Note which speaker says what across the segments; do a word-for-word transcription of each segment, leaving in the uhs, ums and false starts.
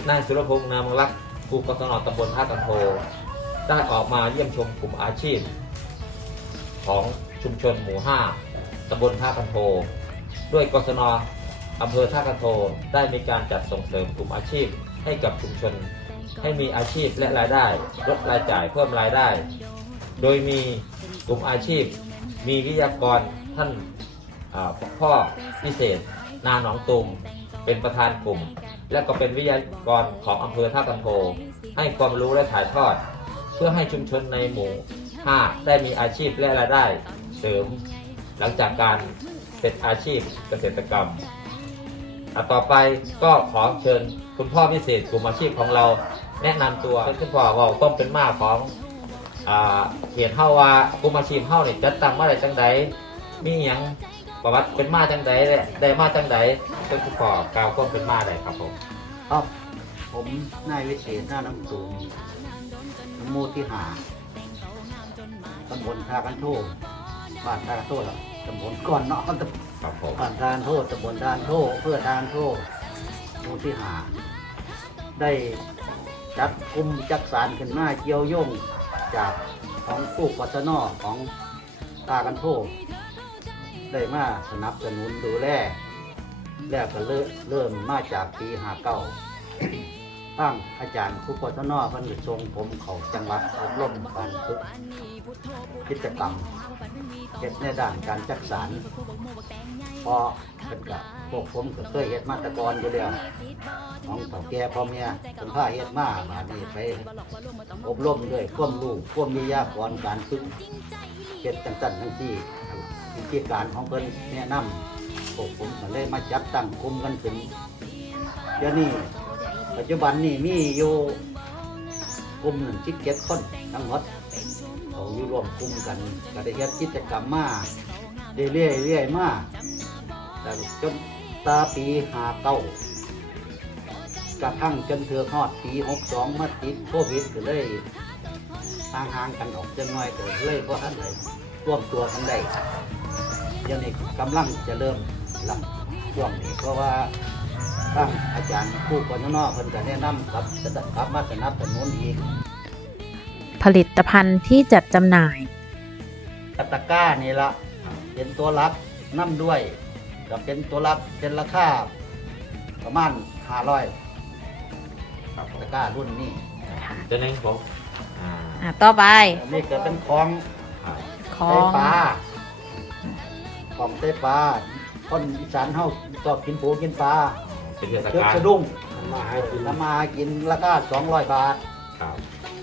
Speaker 1: นายสุรพงษ์นามรักครูกศนตำบลท่ากันโทได้ออกมาเยี่ยมชมกลุ่มอาชีพของชุมชนหมู่ห้าตำบลท่ากันโทด้วยกศนอำเภอท่ากันโทได้มีการจัดส่งเสริมกลุ่มอาชีพให้กับชุมชนให้มีอาชีพและรายได้ลดรายจ่ายเพิ่มรายได้โดยมีกลุ่มอาชีพมีวิทยากรท่านพ่อพิเศษนาหนองตุมเป็นประธานกลุ่มและก็เป็นวิทยากรของอำเภอท่ากันโทให้ความรู้และถ่ายทอดเพื่อให้ชุมชนในหมู่ห้าได้มีอาชีพและรายได้เสริมหลังจากการเป็นอาชีพเกษตรกรรมต่อไปก็ขอเชิญคุณพ่อพิเศษกลุ่มอาชีพของเราแนะนำตัวเป็นคุณพ่อว่าต้มเป็นมาของเขียนเฮาว่ากลุ่มอาชีพเฮาเนี่ยจัดตั้งมาได้จังใดมีอย่างประวัติเป็นมาจังใดได้มาจังใดเป็นคุณพ่อกล่าวความเป็นมาได้ครับผม
Speaker 2: ครับผมนายวิเศษหน้าน้ำสูงหมู่ที่หาตำบลท่ากันโทบ้านท่ากันโทแล้วตำบลก่อนเนาะ
Speaker 1: ครับผม
Speaker 2: บ้านท่ากันโทตำบลท่ากันโทเพื่อท่ากันโทหมู่ที่หาได้จัดกลุ่มจักสารขึ้นมาเกี่ยวโยงจากของผู้กศนของท่ากันโทได้มาสนับสนุนดูแลแล้วก็เริ่มเริ่มมาจากปีห้าเก้าตั้งอาจารย์ผู้กศนเพิ่นทรงผมเขาจังหวัดอบรมการฝึกกิจกรรมเฮ็ดในด้านการจักสารพอเป็นกับพวกผมก็เคยเฮ็ดมาแตะกอนอยู่แล้วของเฒ่าแก่พ่อเมียเป็นผ้าเฮ็ดมาบาดนี้ไปอบรมด้วยความรู้ความวิทยากรการฝึกเฮ็ดจังซั่นจังซี่วิธีการของเพิ่นแนะนำพวกผมก็เลยมาจัดตั้งกลุ่มกันขึ้นเดี๋ยวนี้ปัจจุบันนี่มีอยู่กลุ่มหนึ่งสิบเจ็ดคนทั้งหมดเขาอยู่รวมกลุ่มกันก็ได้เฮ็ดกิจกรรมมาเรื่อยๆเรื่อยๆมาแต่จนตาปีห้าเก้ากระทั่งจนเถื่อฮอดปีหกสองมาติดโควิดก็เลยห่างๆกันออกจังน้อยก็เลยเพราะท่านไหนร่วมตัวกันได้เดี๋ยวนี้กำลังจะเริ่มหลังช่วงนี้เพราะว่าตั้งอาจารย์ผู้กศนเพิ่นก็แนะนำกับจะกลับมาสนับสนุนอีก
Speaker 3: ผลิตภัณฑ์ที่จัดจำหน่าย
Speaker 2: ตะกร้านี่ละเป็นตัวรักน้ำด้วยก็เป็นตัวรักเป็นราคาประมาณห้าร้อยตะกร้ารุ่นนี้
Speaker 1: จะนึงผม
Speaker 3: อ่าต่อไป
Speaker 2: นี่ก็เป็นของ
Speaker 3: ของ
Speaker 2: ไต้ปลาของไต้ปลาคนอีสานเฮาชอบกินปูกินปลา
Speaker 1: เป็นเทศ
Speaker 2: กาลสะดุ้งมาหากินมากินราคาสองร้อยบาท
Speaker 1: ครับ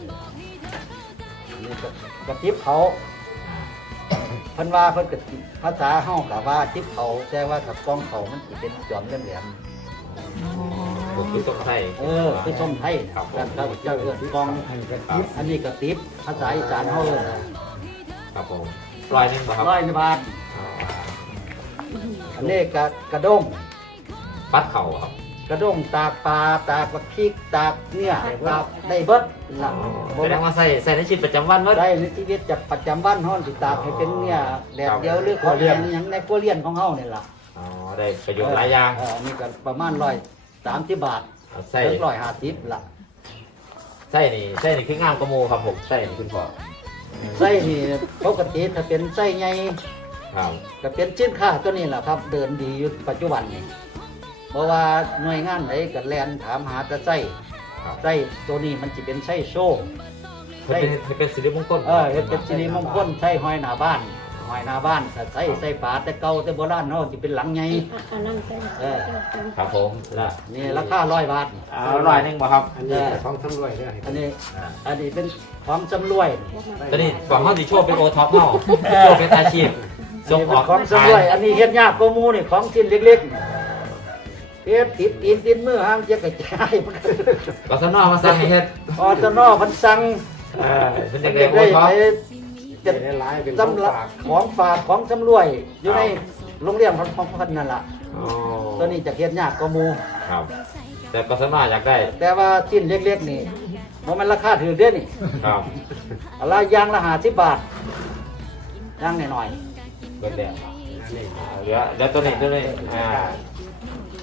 Speaker 2: นี่กระติบเขาเพิ่นว่าเพิ่นก็ภาษาเฮาก็ว่าติบเขาแต่ว่ากับกองเขามันสิเป็นจอมแหลม
Speaker 1: ๆผมคือส้มไทย
Speaker 2: เออคือส้มไทยครับแล้วเจ้าเอื้อนกองอันนี้กระติบภาษาอีสานเฮาเลย
Speaker 1: ครับผมร้อยนึงบ่ครับ
Speaker 2: ร้อยบาทอันนี้กระกระด้ง
Speaker 1: ปัดเข่าครับ
Speaker 2: กระด้งตากปลาตากบักพริกตากเนี่ยตากได้เบิด
Speaker 1: ล่ะแสดงว่าใส่ใส่ในชีวิตประจำวันเบิด
Speaker 2: ได้ในชีวิตจะประจำวันเฮาสิตากให้เป็นเนี่ยแดดเดียวหรือข้าวเรียนหยังในครัวเรือนของเฮานี่ล่ะ
Speaker 1: อ๋อได้ประโยชน์หลายอย่าง
Speaker 2: เออนี่ก็ประมาณหนึ่งร้อยสามสิบบาท
Speaker 1: ใส่
Speaker 2: หนึ่งร้อยห้าสิบล่ะ
Speaker 1: ใส่นี่ใส่นี่คืองามกระโมครับผมใส่นี่คุณพ่อ
Speaker 2: ใส่นี่ปกติถ้าเป็นใส่ใหญ่
Speaker 1: ครับ
Speaker 2: ก็เป็นชิ้นค่าตัวนี้แหละครับเดินดีอยู่ปัจจุบันนี่เพราะว่าหน่วยงานไหนก็แลนถามหาแต่ไส้ไส้ตัวนี้มันจะเป็นไส้โซ่
Speaker 1: ไส้เป็นสิริมงคล
Speaker 2: เออเป็นสิริมงคลไส้หอยหน้าบ้านหอยหน้าบ้านแต่ไส้ไส้ปลาแต่เก่าแต่โบราณเนาะจะเป็นหลังใหญ่เออ
Speaker 1: ครับผม
Speaker 2: นี่ราคาร้อยบาท
Speaker 1: เอาร้อยนึงบ่ครับ
Speaker 2: อันนี้
Speaker 4: ของสำรวยด้วย
Speaker 2: อันนี้อันนี้เป็นของสำรวย
Speaker 1: ตอนนี้ฝั่งเขาสิโชว์เป็นโอท็อปเนาะโชว์เป็นอาชีพ
Speaker 2: ส่งออกของสำรวยอันนี้เฮ็ดยากกว่าหมู่นี่ของชิ้นเล็กๆเฮ็ดติดตีนติดมือห้างจะกระจายมัน
Speaker 1: กศนมาสั่งเฮ็ด
Speaker 2: กศนเพิ่นสั่ง
Speaker 1: เออเป็นจังได๋บ่ครับ
Speaker 2: จะสำหรับของฝากของสำรวยอยู่ในโรงเรียนของเพิ่นนั่นล่ะ
Speaker 1: อ๋อ
Speaker 2: ตัวนี้จะเฮ็ดยากกว่าหมู่
Speaker 1: ครับแต่กศนอยากได้
Speaker 2: แต่ว่าชิ้นเล็กๆนี่บ่แม่นราคาถูกเด้อนี่
Speaker 1: ครับ
Speaker 2: อะไรอย่างละห้าสิบบาทอย่างน้อย
Speaker 1: ๆเบิดแล้วเหลือเดี๋ยวตัวนี้ตัวนี้อ่า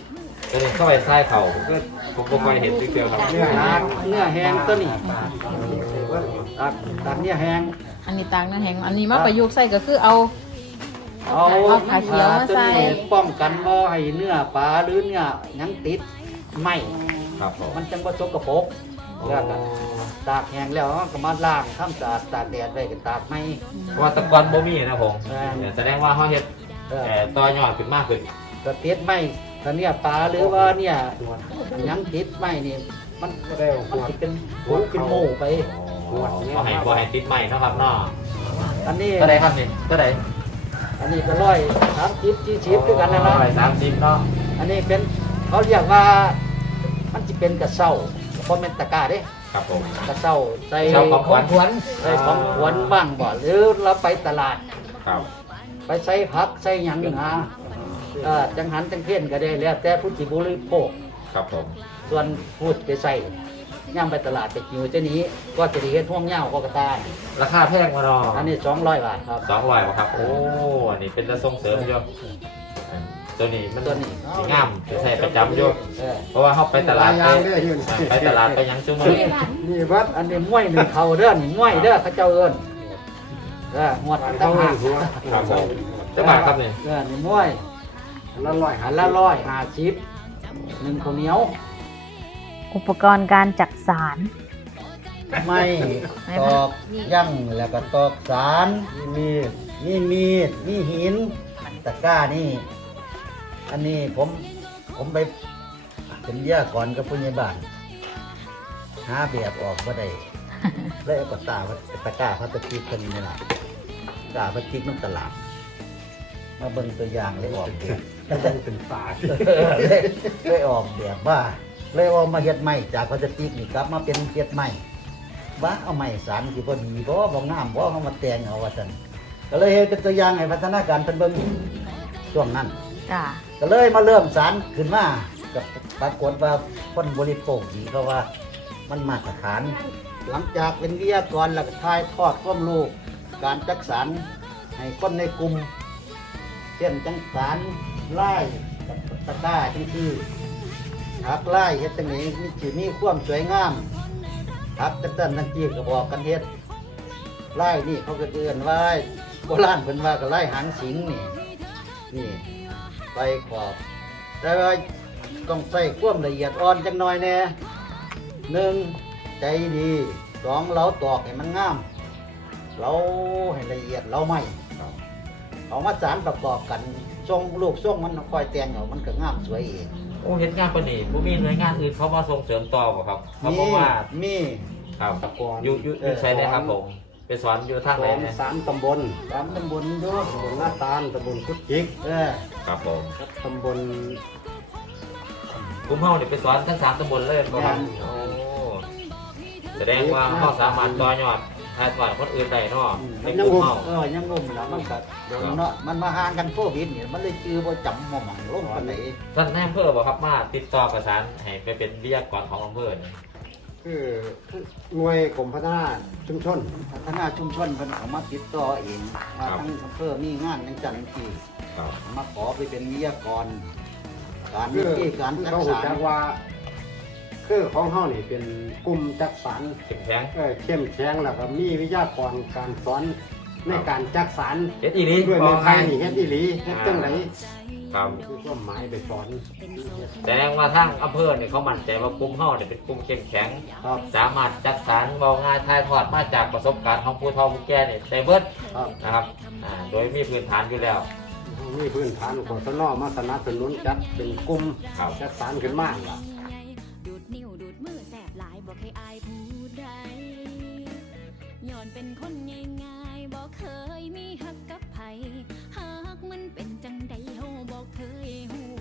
Speaker 1: ก็เลยเข้าไปใต้เขาก็ผมก็คอยเห็นติ๊กเดียวครับ
Speaker 2: เนื้อหางเนื้อแห้งตัวนี้ตากตากเนื้อแห้ง
Speaker 4: อันนี้ต่างนั่นแหงอันนี้มาประยุกต์ใส่ก็คือเอา
Speaker 2: เอา
Speaker 4: เอาขาเขียวมาใส่
Speaker 2: ตัวนี้ป้องกันบ่ให้เนื้อปลาหรือเนื้อหยังติดไหม
Speaker 1: ครับผม
Speaker 2: มันจังบ่สกปรกแล้วก็ตากแห้งแล้วก็มาล้างทำสะอาดตากแดดไว้ก็ตากไหม
Speaker 1: เพราะว่าแตะกอนบ่มีนะผม
Speaker 2: เออ
Speaker 1: เนี่ยแสดงว่าเขาเฮ็ด
Speaker 2: เออ
Speaker 1: แต่ต่อยอดขึ้นมากขึ้น
Speaker 2: ก็ติดไหมถ้าเนี่ยปลาหรือว่าเนี่ยหยังติดไหมนี่มันมันสิเป็นหูเป็นโม่ไป
Speaker 1: ก็ให้บ่ให้ติดใหม่นาะครับเนาะ
Speaker 2: อันนี้
Speaker 1: ก็ได้ครับนี่ก็ได้
Speaker 2: อันนี้ก็ร้อยสามสิบสี่สิบด้วยกันนะเนาะ
Speaker 1: ร้อยสามสิบเนาะ
Speaker 2: อันนี้เป็นเขาเรียกว่ามันจะเป็นกระเซ้าเพราะเป็นตะกร้าเด้
Speaker 1: ครับผม
Speaker 2: กระเซ้าใส่
Speaker 1: เช้าของขวัญ
Speaker 2: ใส่ของขวัญบ้างบ่หรือเราไปตลาด
Speaker 1: ครับ
Speaker 2: ไปใส่ผักใส่หยังหาเออจังหันจังเพี้ยนก็ได้แล้วแต่ผู้ที่บริโภค
Speaker 1: ครับผม
Speaker 2: ส่วนพูดไปใส่ย่างไปตลาดไปกิวเจ้านี้ก็จะดีเฮ็ดท่วงเหย้าก็กระตาย
Speaker 1: ราคาแพงมาเนาะ
Speaker 2: อันนี้สองร้อยบาทครับ
Speaker 1: สองร้อยครับโอ้อันนี้เป็นจะส่งเสริมอยู่ตัวนี้มัน
Speaker 2: ตัวนี้
Speaker 1: สิงามจะใช้ประจำอยู่
Speaker 2: เออ
Speaker 1: เพราะว่าเขาไปตลาดไปไปตลาดไปหยังชั่วโมง
Speaker 2: นี่วัดอันนี้ม้วยหนึ่งเขาเด้อนี่ม้วยเด้อเขาเจ้าเอิ้นเออหมวดอันตั้งห้า
Speaker 1: ครับผมเจ้าบาทครับนี่
Speaker 2: เออนี่ม้วยละร้อยหันละร้อยห้าสิบหนึ่งข้าวเหนียว
Speaker 3: อุปกรณ์การจักสาร
Speaker 2: ไม่ตอกยั่งแล้วก็ตอกสารมีมีดมีมีดมีหินตะกร้านี่ อันนี้ผมผมไปเป็นวิทยากรกับผู้ใหญ่บ้านหาแบบออกมาได้ แล้วเอาก็ตาตะกร้าพลาสติกคนนี้นี่แหละกร้าพลาสติกน้ำตลาด มาเบิ่งตัวอย่างเลยออกแบบเป็นฝาเลยเลยออกแบบว่าเลยเอามาเฮ็ดใหม่จากพลาสติกนี่กลับมาเป็นเฮ็ดใหม่บ้าเอาใหม่สารที่พอดีบ่บ่งามบ่เอามาแต่งเอาว่าซั่นก็เลยเฮ็ดเป็นตัวอย่างให้พัฒนาการเพิ่นเบิ่งช่วงนั้น
Speaker 3: จ้า
Speaker 2: ก็เลยมาเริ่มสารขึ้นมากับปรากฏว่าคนบริโภคดีเพราะว่ามันมาตรฐาน หลังจากเป็นวิทยากรแล้วก็ถ่ายทอดความรู้การจักสารให้คนในกลุ่มเช่นจังสารไล่กับตะกร้าจังคือหักไล่เฮ็ดจังนี้มีสิมีความสวยงามหักจังซั่นจังจี้ก็บอกกันเฮ็ดไล่นี่เขาก็เอื้อนว่าโบราณเพิ่นว่าก็ไล่หางสิงนี่นี่ไปขอบแต่ว่าต้องใส่ความละเอียดอ่อนจังหน่อยแน่หนึ่งใจดีสองเราตอกให้มันงามเราให้ละเอียดเราไม่เอามาสารประกอบกันทรงรูปทรงมันคอยแต่งเอามันก็งามสวยเอง
Speaker 1: โอ้เห็นงานปานนี้บ่มีหน่วยงานอื่นเขามาส่งเสริมต่อบ่ครับเขา
Speaker 2: มี
Speaker 1: บอกว่า
Speaker 2: มี
Speaker 1: ครับอยู่อยู่อยู่ใช้ได้ครับผมไปสอนอยู่ทางไหนเนี่ย
Speaker 5: สามตำบล
Speaker 2: สามตำบลอยู่
Speaker 5: ตำบลหน้าตาลตำบลคุดจิก
Speaker 2: เออ
Speaker 1: ครับผม
Speaker 5: กับตำบล
Speaker 1: กลุ่มเฮานี่ไปสอนทั้งสามตำบลเลยบ่ครับโอ้แสดงว่าเฮาสามารถต่อยอดถ่ายทอดคนอื่นได้เนาะในกลุ่มเฮา
Speaker 2: เออยังงมแล้วมันก็โดนเนาะมันมาห่างกันโควิดเนี่ยมันเลยจื้อบ่จำหม่องลงปานไหน
Speaker 1: ท่านนายอำเภอบ่ครับมาติดต่อประสานให้ไปเป็นวิทยากรของอำเภอนี่
Speaker 5: คือคือหน่วยกรมพัฒนาชุมชน
Speaker 2: พัฒนาชุมชนเพิ่นเขามาติดต่อเองว่าทั้งอำเภอมีงานจังจันที่
Speaker 1: ครับ
Speaker 2: มาขอไปเป็นวิทยากร การ
Speaker 5: คื
Speaker 2: วิ
Speaker 5: อ
Speaker 2: ธีการรั
Speaker 5: เขา
Speaker 2: ก
Speaker 5: หู
Speaker 2: ษา
Speaker 5: จักว่า คือของเฮานี่เป็นกลุ่มจักสาร
Speaker 1: เข้มแข็ง
Speaker 5: เอ่อเข้มแข็งแล้วก็มีวิทยากรการสอนในการจักสาร
Speaker 1: เฮ็ดอีหลี
Speaker 5: ด้วย
Speaker 1: บ
Speaker 5: ใน
Speaker 1: อก
Speaker 5: ไท
Speaker 1: ให้
Speaker 5: ยนี่เฮ็ดอีหลีเฮ็ดจังได
Speaker 1: ครับ
Speaker 5: คือความหมายไปสอน
Speaker 1: แสดงว่าทางอำเภอนี่เขามั่นใจว่ากลุ่มเฮานี่เป็นกลุ่มเข้มแข็ง
Speaker 5: ครับ
Speaker 1: สามารถจัดสรรเบางานถ่ายทอดมาจากประสบการณ์ของผู้เฒ่าผู้แก่นี่ได้เบิด
Speaker 5: ครับ
Speaker 1: นะครับอ่าโดยมีพื้นฐานอยู่แล้ว
Speaker 5: มีพื้นฐานของสนอมาสนับสนุนจัดเป็นกลุ่ม
Speaker 1: ครับ
Speaker 5: จักสารขึ้นมาล่ะ
Speaker 6: ดูดนิ้วดูดมือแสบหลายบอกให้อายผู้ใดย้อนเป็นคนง่ายๆบอกเคยมีหักกับไผหากมันเป็นจังใดเฮาบอกเคยหู